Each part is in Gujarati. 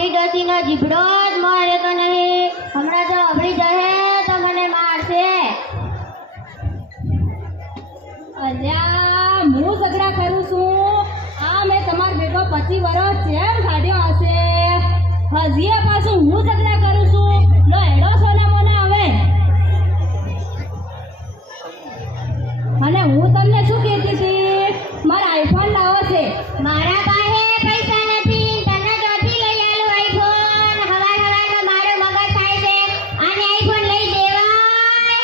ઓગી ડસીનો જીભડો જ મારે તો નહીં. હમણાં તો અબળી જશે તો મને મારશે. અલ્યા હું ઝઘડા કરું છું. આ મેં તમાર બેટો 25 વર્ષ જેમ કાઢ્યો હશે, હજી પાછું હું ઝઘડા કરું છું. લો હેડો સોને મોને હવે. અને હું તમને શું કહેતી હતી, મારા આઈફોન લાવો છે. મારા પાસે પૈસા નથી. તને ચોથી લઈ આલું આઈફોન. હવાર હવારમાં મારો મગજ થાય છે આને આઈફોન લઈ દેવાય.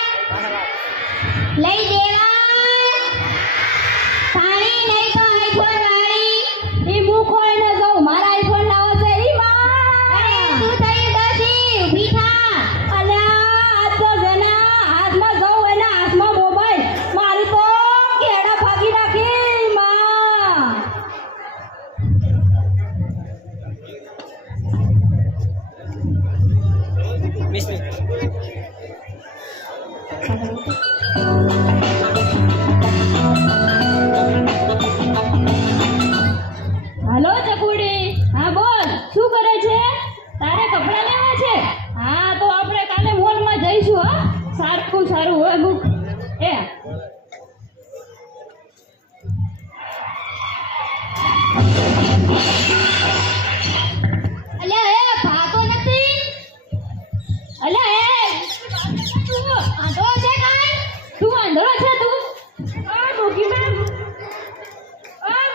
પાણી નહીં તો આઈફોન વાળી. ઈ હું કોઈ ન જાઉં, મારા આઈફોન લાવો છે. ઈ માં અરે શું થયું ડોશી? ઊભી થા. અલ્યા આ તો જેના હાથમાં જાઉં એના હાથમાં મોબાઈલ. મારી તો કેડા ભાગી નાખી માં. હાલો ચકુડી. હા બોલ, શું કરે છે? તારે કપડાં લેવા છે? હા તો આપણે કાલે મોલમાં જઈશું. હા સારું હોય બુક એ અલ્યા એ ભાગો નથી. અલ્યા એ આંધળો છે કાંઈ? તું આંધળો છે તું? ઓય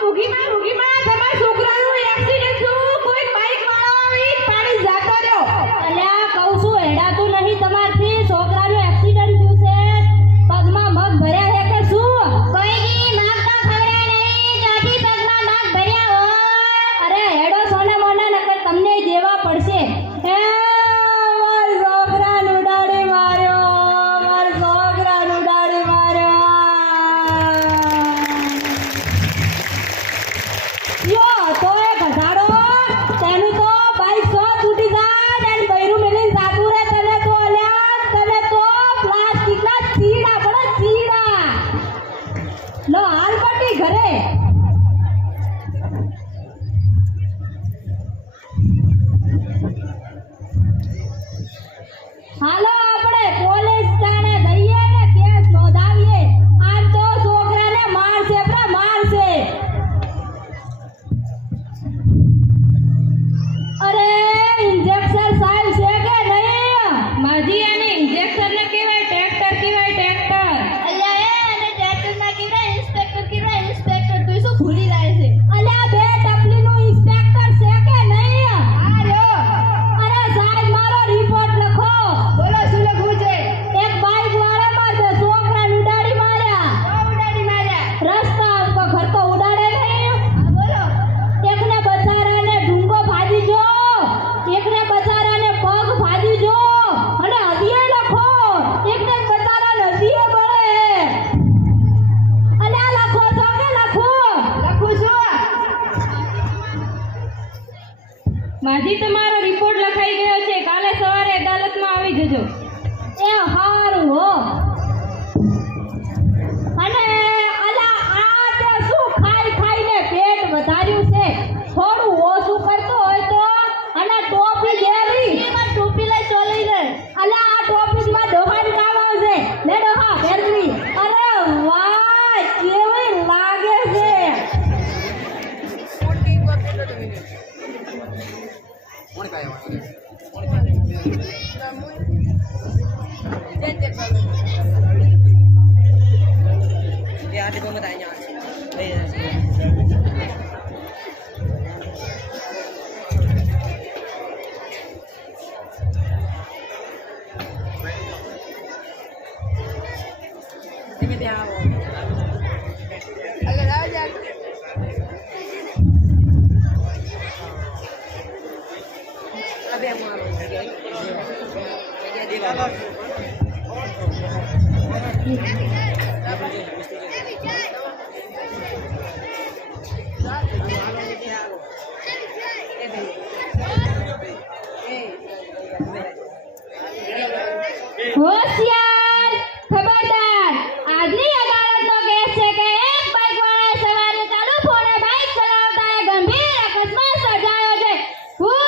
ભૂગીમાં તમારા છોકરાનું એક્સિડન્ટ થયું. કોઈ બાઈક વાળો ઈ પાડી જતો રહ્યો. અલ્યા કહું છું હેડાતું નહીં તમારથી. છોકરાનું એક્સિડન્ટ થયું છે. પગમાં મગ ભર્યા છે કે શું? કોઈની નાક તો ખવડ્યા નહીં. ચોથી પગમાં નાક ભર્યા હોય. અરે હેડો સોને મોને નકર તમને દેવા પડશે. હે માર છોકરાનું ઉડાડી માર્યો. યો તો એ ઘસાડો. તેનું તો બાઈક સો તૂટી જાય ને બૈરું મેલીને જાતું રે. તને તો અલ્યા તને તો પ્લાસ્ટિકના ચીડા પડે ચીડા. લો હાલ પટ્ટી ઘરે. હાલો આપણે પોલીસ થાણે જઈએ ને કેસ નોંધાવીએ. આમ તો છોકરાને મારશે મારશે. અરે ઇન્જેક્શન સાહેબ છે કે નહીં? માજી એને ઇન્જેક્શન ને કહેવાય ટ્રેક્ટર કહેવાય ટ્રેક્ટર. અલ્યા એ અને ટ્રેક્ટરમાં કીધા ઇન્સ્પેક્ટર તું શું ભૂલી જાય છે? અલ્યા બે ટપલીનું ઇન્સ્પેક્ટર છે કે નહીં? આ લ્યો. અરે સાહેબ મારો રિપોર્ટ લખો. બોલો શું લખવું છે? એક બાઈક વાળા મારશે છોકરાને ઉડાડી માર્યા. ઉડાડી માર્યા. રસ્તા ઉપર ઘર તો ઉડાડે નહીં. હા બોલો. એકને બચારાને ઢૂંગો ભાજી જો, એકને બચારાને પગ ભાજી જો, અને હદીએ લખો. એકને બચારાને હદીએ બળે. અને આ લખો છો કે લખો? લખું છું. માજી તમારો રિપોર્ટ લખાઈ ગયો છે. કાલે સવારે અદાલતમાં આવી જજો. એ હારું હો. અને અલા આ તે શું ખાઈને પેટ વધાર્યું છે? થોડું ઓછું કરતો હોય તો. અને ટોપી દેરી. એમાં ટોપી લઈ ચોલી લે. અલા આ ટોપીમાં ડોહાની કામ આવશે. લે ડોહા ફેરવી. અરે વાહ કેવી લાગે છે. હોશિયાર ખબરદાર. આજની અદાલતનો કેસ છે કે એક બાઇક વાળાએ સવારે ચાલુ ફોને બાઇક ચલાવતા ગંભીર અકસ્માત સર્જાયો છે. હું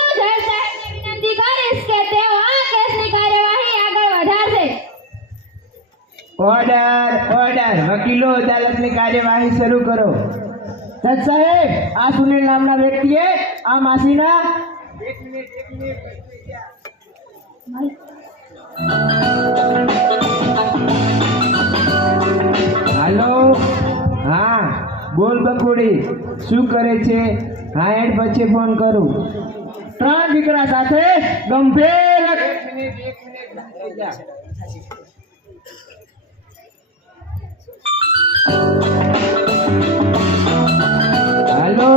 ઓર્ડર ઓર્ડર વકીલો અદાલતની કાર્યવાહી શરૂ કરો. જજ સાહેબ, આ સુનિલ નામના વ્યક્તિએ આ માસીના હાલો, હા બોલ બકુડી, શું કરે છે? હા એડ પછી ફોન કરું. 3 દીકરા સાથે ગંભીર હાલો,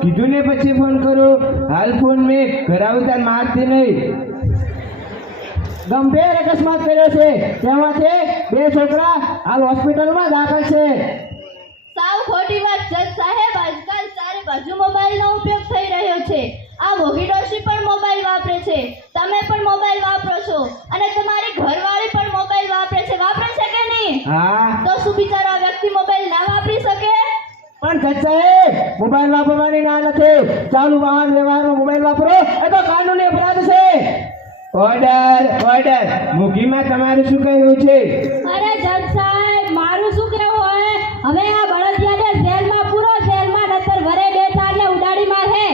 કીધું ને પછી ફોન કરો. હાલ ફોન મેં ઘરાવતા મારતી નહીં. ગંભીર અકસ્માત કર્યો છે, તેમાંથી 2 છોકરા હાલ હોસ્પિટલમાં દાખલ છે. સાવ ખોટી વાત જજ સાહેબ. આજકાલ ચારે બાજુ મોબાઈલનો ઉપયોગ થઈ રહ્યો છે. આ મોગી ડોશી પણ મોબાઈલ વાપરે છે, તમે પણ મોબાઈલ વાપરો છો, અને તમારી ઘરવાળી પણ મોબાઈલ વાપરે છે કે નહીં? હા તો શું બિચારો આ વ્યક્તિ મોબાઈલ ના વાપરી શકે? પણ જજ સાહેબ, મોબાઈલ વાપરવાની ના નથી. ચાલુ વાહન વ્યવહારમાં મોબાઈલ વાપરો એ તો કાનૂની અપરાધ છે. ઓર્ડર ઓર્ડર મુખીમાં તમારું શું કહેવું છે? અરે જજ સાહેબ, મારું શું કહેવું હોય? હવે આ બળદિયાને જેલમાં પૂરો, જેલમાં નતર વરે 2-4 ને ઉડાડી મારે.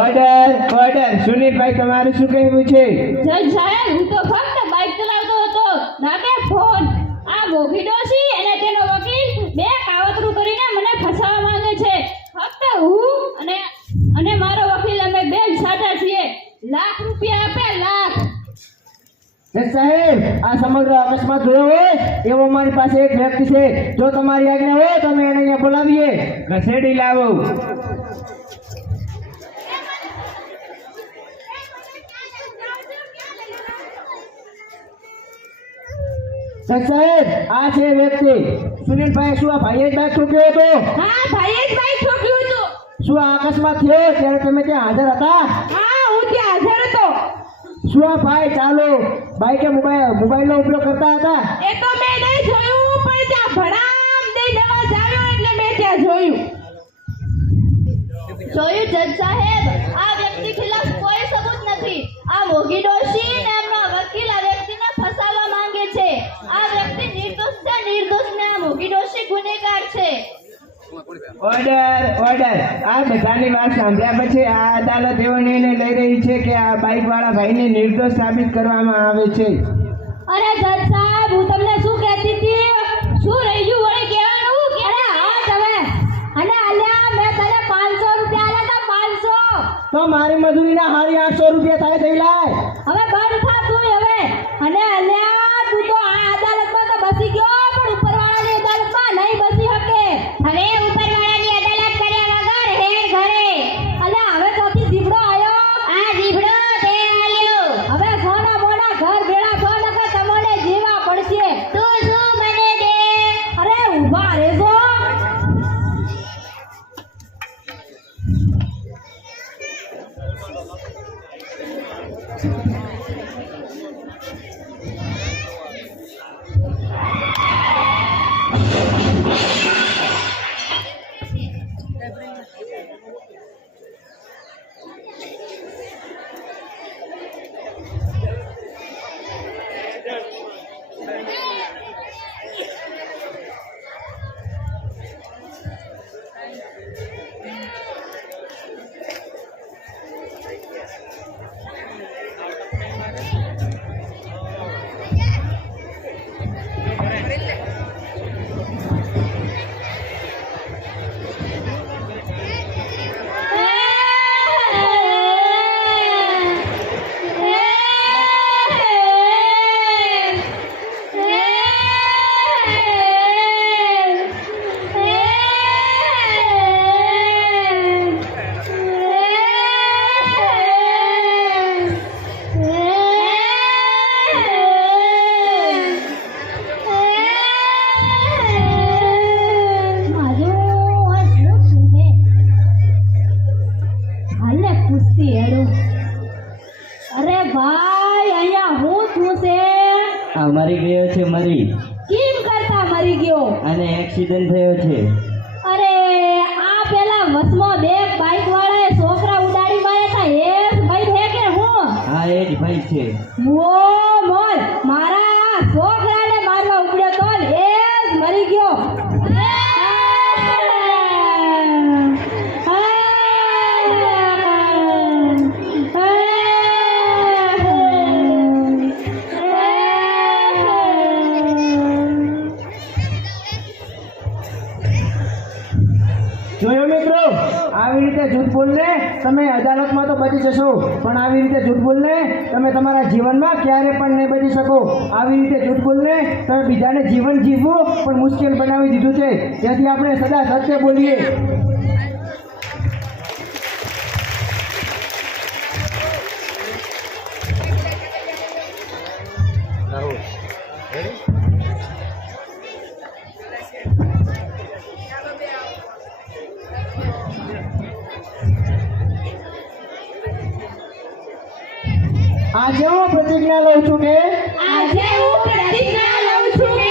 ઓર્ડર ઓર્ડર સુનિલભાઈ તમારું શું કહેવું છે? જજ સાહેબ, હું તો ફક્ત બાઇક ચલાવતો હતો, ના કે ફોન. આ મોગી ડોશી અને તેનો વકીલ 2 કાવતરું કરીને મને ફસાવવા માંગે છે. ફક્ત હું અને મારો વકીલ અમે 2 સાચા છીએ. લાખ રૂપિયા આપે, લાખ. જજ સાહેબ, આ સમગ્ર અકસ્માત જોયો હોય એવો મારી પાસે એક વ્યક્તિ છે. જો તમારી આજ્ઞા હોય તો અમે એને અહીંયા બોલાવીએ. ઘસેડી લાવો. જજ સાહેબ, આ છે વ્યક્તિ. સુનિલભાઈ, શું આ ભાઈએ જ બાઇક ઠોક્યો હતો? હા, ભાઈએ જ બાઇક ઠોક્યું હતું. શું આ અકસ્માત થયો ત્યારે તમે ત્યાં હાજર હતા? હા, હું ત્યાં હાજર હતો. શું આ ભાઈ ચાલો બાઇકે મોબાઈલનો ઉપયોગ કરતા હતા? એ તો મેં નહીં જોયું, પણ ત્યાં ભડામ દઈ દેવા જાવ્યો એટલે મેં ત્યાં જોયું. જજ સાહેબ, આ વ્યક્તિ ખિલાફ કોઈ સબૂત નથી. આ મોગી ડોશી નામનો વકીલ આ વ્યક્તિને ફસાવવા માંગે છે. આ વ્યક્તિ નિર્દોષ છે, નિર્દોષ ને આ મોગી ડોશી ગુનેગાર છે. ઓર્ડર ઓર્ડર આ બધાની વાત સાંભળ્યા પછી આ અદાલત એવો નિર્ણય લઈ રહી છે કે આ બાઇક વાળા ભાઈને નિર્દોષ સાબિત કરવામાં આવે છે. અરે જજ સાહેબ, હું તમને શું કહેતી હતી? શું રહી ગયું વળી કહેવાનું? અરે હા તમે અને અલ્યા મેં તને 500 રૂપિયા આલ્યા હતા. 500. તો મારી મજૂરીના હારી 800 રૂપિયા થાય થઈ લાય. હવે બંધ થા તું હવે. અને અલ્યા તું તો આ અદાલતમાં તો બસી ગયો, પણ ઉપરવાળાની અદાલતમાં નહીં બસી શકે. હવે ઉપરવાળાની અદાલત કર્યા વગર હેર ઘરે. અલ્યા હવે ચોથી જીભડો આયો. આ જીભડો તે આલ્યો. હવે સોના મોના ઘર ભેળા થો નકર તમને જીવા પડશે. તું શું મને દે? અરે ઊભા રહેજો. મરી ગયો છે. મરી કેમ કરતા મરી ગયો? અને એક્સિડન્ટ થયો છે. અરે આ પેલા વસમાં 2 બાઇક વાળાએ છોકરા ઉડાડી માર્યા હતા. એ ભાઈ છે કે હું? હા એ જ ભાઈ છે. મો મોલ મારા છોકરાને મારવા ઉપડ્યો તો તમે અદાલતમાં તો બચી જશો, પણ આવી રીતે જૂઠ બોલને તમે તમારા જીવનમાં ક્યારે પણ નહીં બચી શકો. આવી રીતે જૂઠ બોલને તમે બીજાને જીવન જીવવું પણ મુશ્કેલ બનાવી દીધું છે. તેથી આપણે સદા સત્ય બોલીએ. આજે હું પ્રતિજ્ઞા લઉં છું કે આજે હું પ્રતિજ્ઞા લઉં છું કે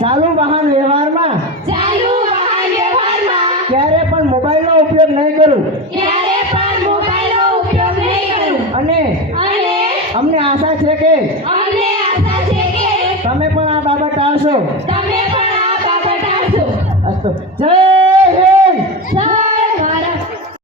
ચાલુ વાહન વ્યવહારમાં ચાલુ વાહન વ્યવહારમાં ક્યારે પણ મોબાઈલનો ઉપયોગ નહીં કરું. ક્યારે પણ મોબાઈલનો ઉપયોગ નહીં કરું. અને અને અમને આશા છે કે અમને આશા છે કે તમે પણ આ બાબત ટાળશો. તમે પણ આ બાબત ટાળશો. અસ્તુ. જય